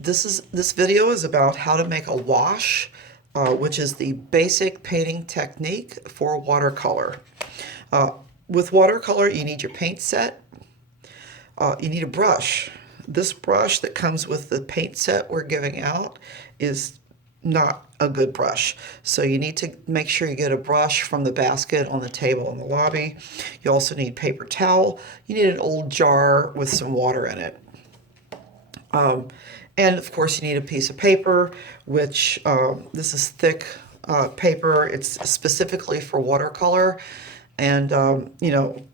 This video is about how to make a wash, which is the basic painting technique for watercolor. Uh, with watercolor, you need your paint set. You need a brush. This brush that comes with the paint set we're giving out is not a good brush. So you need to make sure you get a brush from the basket on the table in the lobby. You also need paper towel. You need an old jar with some water in it. And of course, you need a piece of paper, which this is thick paper. It's specifically for watercolor. And,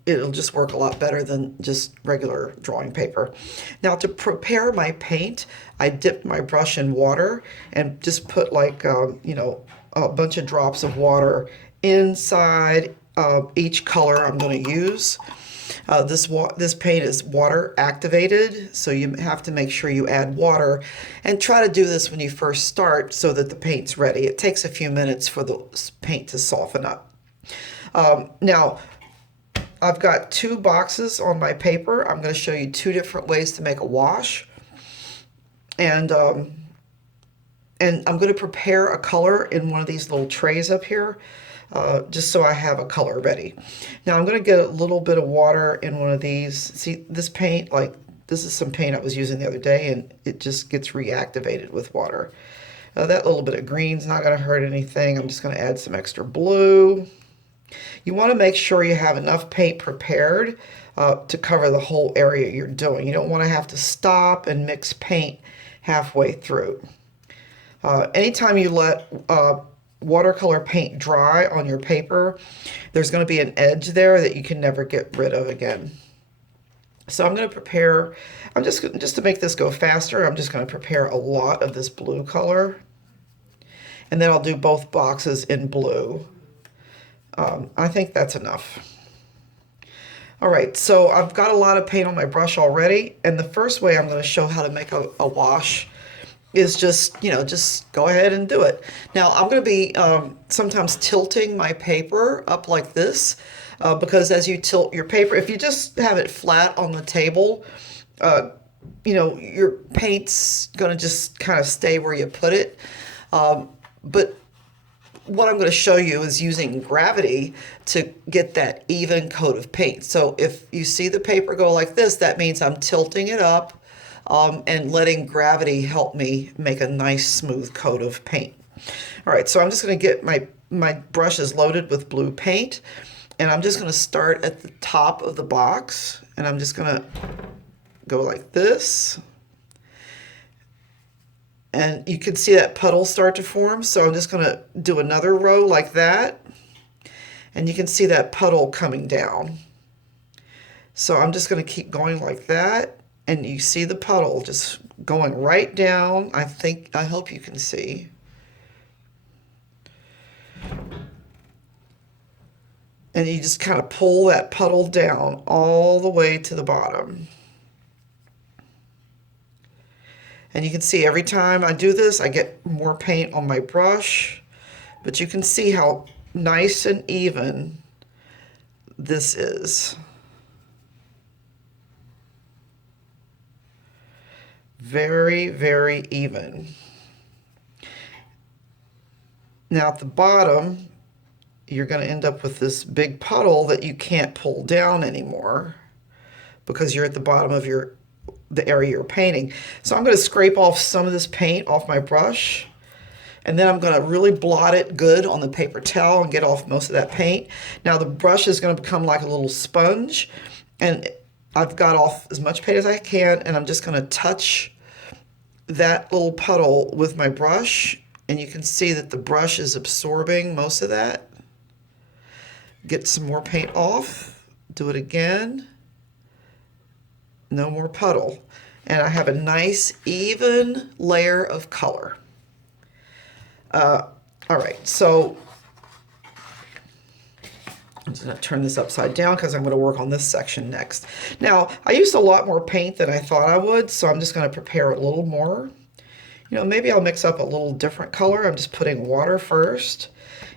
it'll just work a lot better than just regular drawing paper. Now, to prepare my paint, I dipped my brush in water and just put a bunch of drops of water inside each color I'm going to use. This paint is water activated, so you have to make sure you add water and try to do this when you first start so that the paint's ready. It takes a few minutes for the paint to soften up. Now, I've got two boxes on my paper. I'm going to show you two different ways to make a wash. And I'm going to prepare a color in one of these little trays up here, just so I have a color ready. Now I'm going to get a little bit of water in one of these. See, this paint, this is some paint I was using the other day, and it just gets reactivated with water. That little bit of green's not going to hurt anything. I'm just going to add some extra blue. You want to make sure you have enough paint prepared to cover the whole area you're doing. You don't want to have to stop and mix paint halfway through. Anytime you let watercolor paint dry on your paper, there's going to be an edge there that you can never get rid of again. So I'm going to prepare, just to make this go faster, I'm just going to prepare a lot of this blue color. And then I'll do both boxes in blue. I think that's enough. All right, so I've got a lot of paint on my brush already, and the first way I'm going to show how to make a wash is just go ahead and do it. Now, I'm going to be sometimes tilting my paper up like this, because as you tilt your paper, if you just have it flat on the table, your paint's going to just kind of stay where you put it. But what I'm going to show you is using gravity to get that even coat of paint. So if you see the paper go like this, that means I'm tilting it up and letting gravity help me make a nice smooth coat of paint. All right, so I'm just going to get my brushes loaded with blue paint, and I'm just going to start at the top of the box, and I'm just going to go like this. And you can see that puddle start to form. So I'm just going to do another row like that. And you can see that puddle coming down. So I'm just going to keep going like that. And you see the puddle just going right down. I hope you can see. And you just kind of pull that puddle down all the way to the bottom. And you can see every time I do this, I get more paint on my brush. But you can see how nice and even this is. Very, very even. Now at the bottom, you're going to end up with this big puddle that you can't pull down anymore because you're at the bottom of the area you're painting. So I'm going to scrape off some of this paint off my brush, and then I'm going to really blot it good on the paper towel and get off most of that paint. Now the brush is going to become like a little sponge, and I've got off as much paint as I can, and I'm just going to touch that little puddle with my brush, and you can see that the brush is absorbing most of that. Get some more paint off, do it again. No more puddle. And I have a nice even layer of color. All right, so I'm just going to turn this upside down because I'm going to work on this section next. Now, I used a lot more paint than I thought I would, so I'm just going to prepare a little more. Maybe I'll mix up a little different color. I'm just putting water first,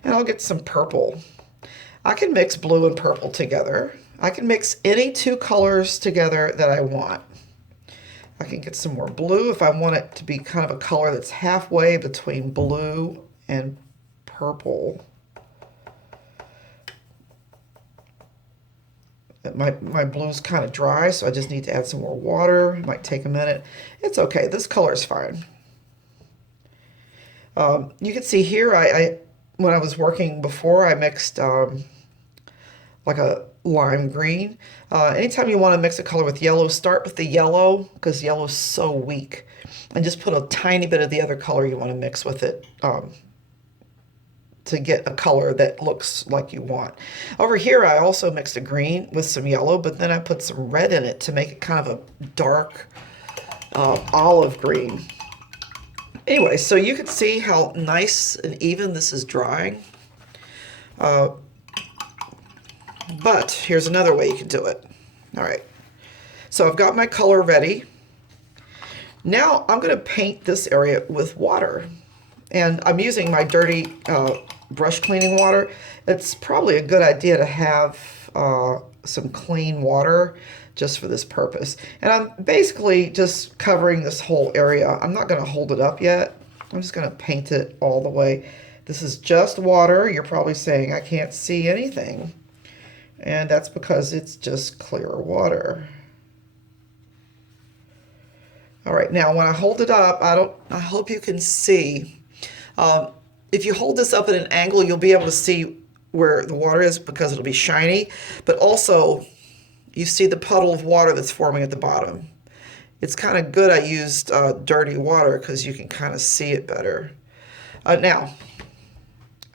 and I'll get some purple. I can mix blue and purple together. I can mix any two colors together that I want. I can get some more blue if I want it to be kind of a color that's halfway between blue and purple. My blue's kind of dry, so I just need to add some more water. It might take a minute. It's okay. This color is fine. You can see here, when I was working before, I mixed like a lime green. Anytime you want to mix a color with yellow, start with the yellow because yellow is so weak. And just put a tiny bit of the other color you want to mix with it to get a color that looks like you want. Over here, I also mixed a green with some yellow, but then I put some red in it to make it kind of a dark olive green. Anyway, so you can see how nice and even this is drying. But here's another way you can do it. All right, so I've got my color ready. Now I'm going to paint this area with water. And I'm using my dirty brush cleaning water. It's probably a good idea to have some clean water just for this purpose. And I'm basically just covering this whole area. I'm not going to hold it up yet. I'm just going to paint it all the way. This is just water. You're probably saying I can't see anything. And that's because it's just clear water. All right, now when I hold it up, I hope you can see. If you hold this up at an angle, you'll be able to see where the water is because it'll be shiny, but also you see the puddle of water that's forming at the bottom. It's kind of good I used dirty water because you can kind of see it better. Now,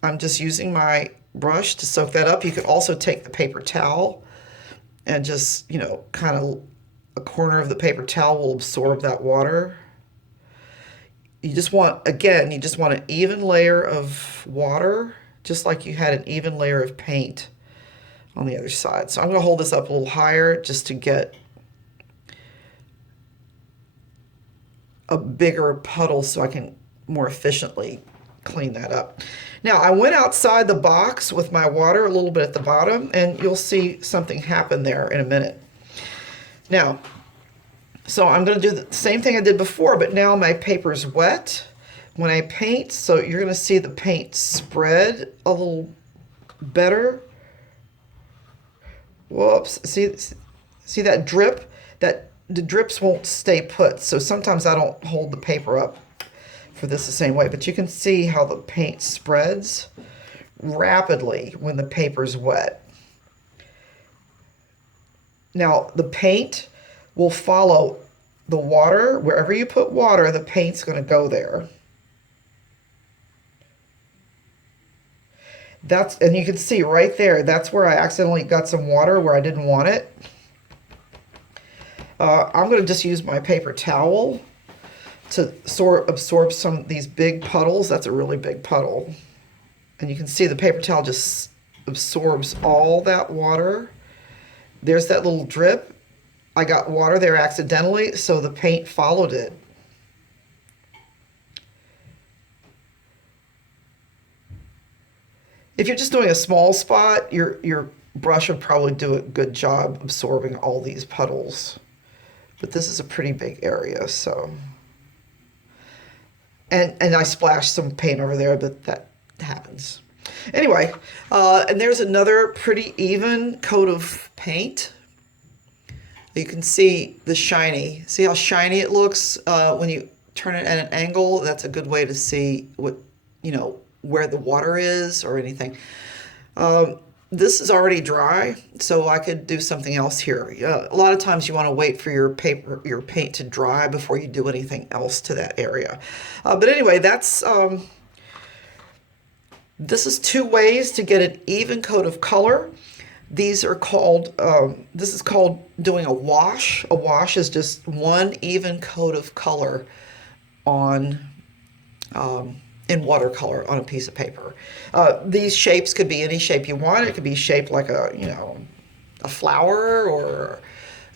I'm just using my brush to soak that up. You can also take the paper towel and just, kind of a corner of the paper towel will absorb that water. You just want an even layer of water, just like you had an even layer of paint on the other side. So I'm going to hold this up a little higher just to get a bigger puddle so I can more efficiently clean that up. Now I went outside the box with my water a little bit at the bottom, and you'll see something happen there in a minute. Now, so I'm going to do the same thing I did before, but now my paper's wet when I paint, so you're going to see the paint spread a little better. Whoops, see that drip? The drips won't stay put, so sometimes I don't hold the paper up for this the same way, but you can see how the paint spreads rapidly when the paper's wet. Now, the paint will follow the water. Wherever you put water, the paint's going to go there. And you can see right there, that's where I accidentally got some water where I didn't want it. I'm going to just use my paper towel to absorb some of these big puddles. That's a really big puddle. And you can see the paper towel just absorbs all that water. There's that little drip. I got water there accidentally, so the paint followed it. If you're just doing a small spot, your brush would probably do a good job absorbing all these puddles. But this is a pretty big area, so. And I splashed some paint over there, but that happens. Anyway, and there's another pretty even coat of paint. You can see the shiny. See how shiny it looks when you turn it at an angle? That's a good way to see what, where the water is or anything. This is already dry, so I could do something else here. A lot of times you want to wait for your paint to dry before you do anything else to that area. But anyway, this is two ways to get an even coat of color. These are called, this is called doing a wash. A wash is just one even coat of color on in watercolor on a piece of paper. These shapes could be any shape you want. It could be shaped like a flower or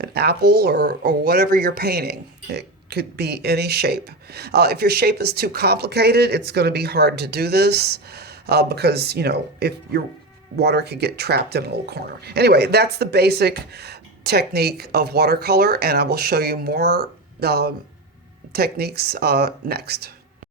an apple or whatever you're painting. It could be any shape. If your shape is too complicated, it's going to be hard to do this because, if your water could get trapped in a little corner. Anyway, that's the basic technique of watercolor, and I will show you more techniques next.